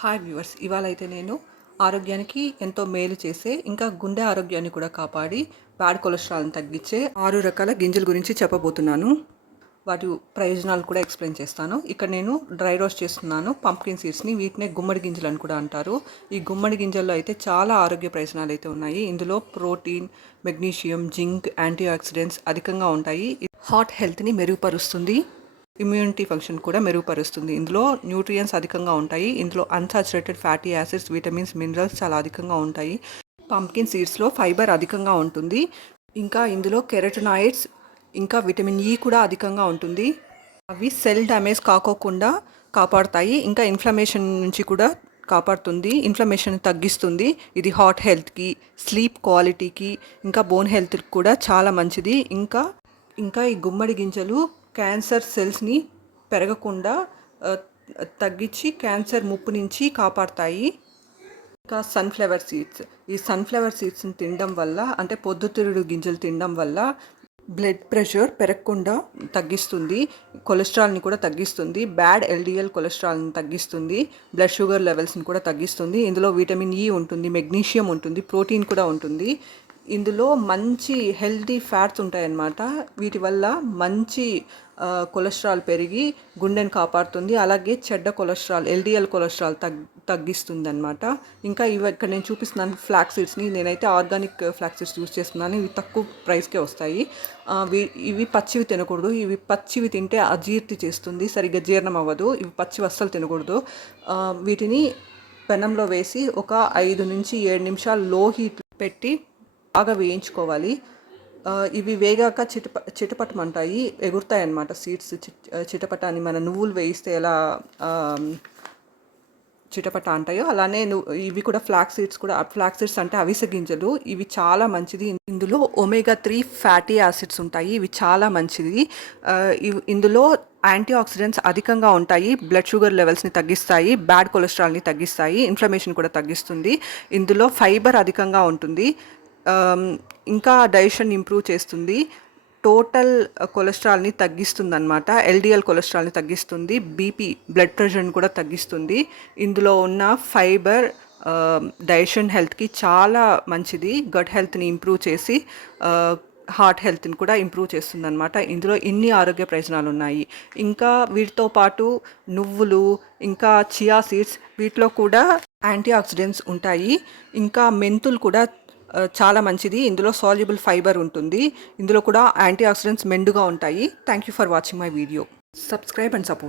Hi viewers, ఇవాళ అయితే నేను ఆరోగ్యానికి ఎంతో మేలు చేసే ఇంకా గుండె ఆరోగ్యాన్ని కూడా కాపాడి బ్యాడ్ కొలెస్ట్రాల్ని తగ్గించే 6 రకాల గింజల గురించి చెప్పబోతున్నాను. వాటి ప్రయోజనాలు కూడా ఎక్స్ప్లెయిన్ చేస్తాను. ఇక్కడ నేను డ్రై రోస్ట్ చేస్తున్నాను పంప్కిన్ సీడ్స్ని. వీటినే గుమ్మడి గింజలు అని కూడా అంటారు. ఈ గుమ్మడి గింజల్లో అయితే చాలా ఆరోగ్య ప్రయోజనాలు అయితే ఉన్నాయి. ఇందులో protein, magnesium, zinc, antioxidants అధికంగా ఉంటాయి. హార్ట్ హెల్త్ని మెరుగుపరుస్తుంది. ఇమ్యూనిటీ ఫంక్షన్ కూడా మెరుగుపరుస్తుంది. ఇందులో న్యూట్రియన్స్ అధికంగా ఉంటాయి. ఇందులో unsaturated fatty acids, vitamins, minerals చాలా అధికంగా ఉంటాయి. పంప్కిన్ సీడ్స్లో ఫైబర్ అధికంగా ఉంటుంది. ఇంకా ఇందులో కెరటనాయిడ్స్ ఇంకా విటమిన్ ఈ కూడా అధికంగా ఉంటుంది. అవి సెల్ డ్యామేజ్ కాకోకుండా కాపాడుతాయి. ఇంకా ఇన్ఫ్లమేషన్ నుంచి కూడా కాపాడుతుంది. ఇన్ఫ్లమేషన్ తగ్గిస్తుంది. ఇది హార్ట్ హెల్త్కి, స్లీప్ క్వాలిటీకి, ఇంకా బోన్ హెల్త్కి కూడా చాలా మంచిది. ఇంకా ఈ గుమ్మడి గింజలు క్యాన్సర్ సెల్స్ని పెరగకుండా తగ్గించి క్యాన్సర్ ముప్పు నుంచి కాపాడతాయి. ఇంకా సన్ఫ్లవర్ సీడ్స్, ఈ సన్ఫ్లవర్ సీడ్స్ని తినడం వల్ల, అంటే పొద్దుతిరుగుడు గింజలు తినడం వల్ల బ్లడ్ ప్రెషర్ పెరగకుండా తగ్గిస్తుంది. కొలెస్ట్రాల్ని కూడా తగ్గిస్తుంది. బ్యాడ్ ఎల్డిఎల్ కొలెస్ట్రాల్ని తగ్గిస్తుంది. బ్లడ్ షుగర్ లెవెల్స్ని కూడా తగ్గిస్తుంది. ఇందులో విటమిన్ ఈ ఉంటుంది, మెగ్నీషియం ఉంటుంది, ప్రోటీన్ కూడా ఉంటుంది. ఇందులో మంచి హెల్తీ ఫ్యాట్స్ ఉంటాయన్నమాట. వీటి వల్ల మంచి కొలెస్ట్రాల్ పెరిగి గుండెని కాపాడుతుంది. అలాగే చెడ్డ కొలెస్ట్రాల్, ఎల్డిఎల్ కొలెస్ట్రాల్ తగ్గిస్తుంది అనమాట. ఇంకా ఇక్కడ నేను చూపిస్తున్నాను ఫ్లాక్స్ సీడ్స్ని. నేనైతే ఆర్గానిక్ ఫ్లాక్స్ సీడ్స్ యూస్ చేస్తున్నాను. ఇవి తక్కువ ప్రైస్కే వస్తాయి. ఇవి పచ్చివి తినకూడదు. ఇవి పచ్చివి తింటే అజీర్తి చేస్తుంది, సరిగ్గా జీర్ణం అవ్వదు. ఇవి పచ్చివి అస్సలు తినకూడదు. వీటిని పెనంలో వేసి ఒక 5 నుంచి 7 నిమిషాలు లో హీట్ పెట్టి బాగా వేయించుకోవాలి. ఇవి వేగాక చిటపటమంటాయి, ఎగురుతాయి అన్నమాట. సీడ్స్ చిటపట అని మన నువ్వులు వేయిస్తే ఎలా చిటపట అంటాయో అలానే ఇవి కూడా ఫ్లాక్స్ సీడ్స్ అంటే అవిసె గింజలు. ఇవి చాలా మంచిది. ఇందులో ఒమేగా 3 ఫ్యాటీ యాసిడ్స్ ఉంటాయి. ఇవి చాలా మంచిది. ఇందులో యాంటీ ఆక్సిడెంట్స్ అధికంగా ఉంటాయి. బ్లడ్ షుగర్ లెవెల్స్ని తగ్గిస్తాయి, బ్యాడ్ కొలెస్ట్రాల్ని తగ్గిస్తాయి, ఇన్ఫ్లమేషన్ కూడా తగ్గిస్తుంది. ఇందులో ఫైబర్ అధికంగా ఉంటుంది. ఇంకా డైజెషన్ ఇంప్రూవ్ చేస్తుంది. టోటల్ కొలెస్ట్రాల్ని తగ్గిస్తుంది అనమాట. ఎల్డిఎల్ కొలెస్ట్రాల్ని తగ్గిస్తుంది. బీపీ, బ్లడ్ ప్రెషర్ని కూడా తగ్గిస్తుంది. ఇందులో ఉన్న ఫైబర్ డైజెషన్ హెల్త్కి చాలా మంచిది. గట్ హెల్త్ని ఇంప్రూవ్ చేసి హార్ట్ హెల్త్ని కూడా ఇంప్రూవ్ చేస్తుంది అనమాట. ఇందులో ఇన్ని ఆరోగ్య ప్రయోజనాలు ఉన్నాయి. ఇంకా వీటితో పాటు నువ్వులు, ఇంకా చియా సీడ్స్, వీటిలో కూడా యాంటీ ఆక్సిడెంట్స్ ఉంటాయి. ఇంకా మెంతులు కూడా చాలా మంచిది. ఇందులో సాల్యుబుల్ ఫైబర్ ఉంటుంది. ఇందులో కూడా యాంటీ ఆక్సిడెంట్స్ మెండుగా ఉంటాయి. Thank you for watching my video. Subscribe and support.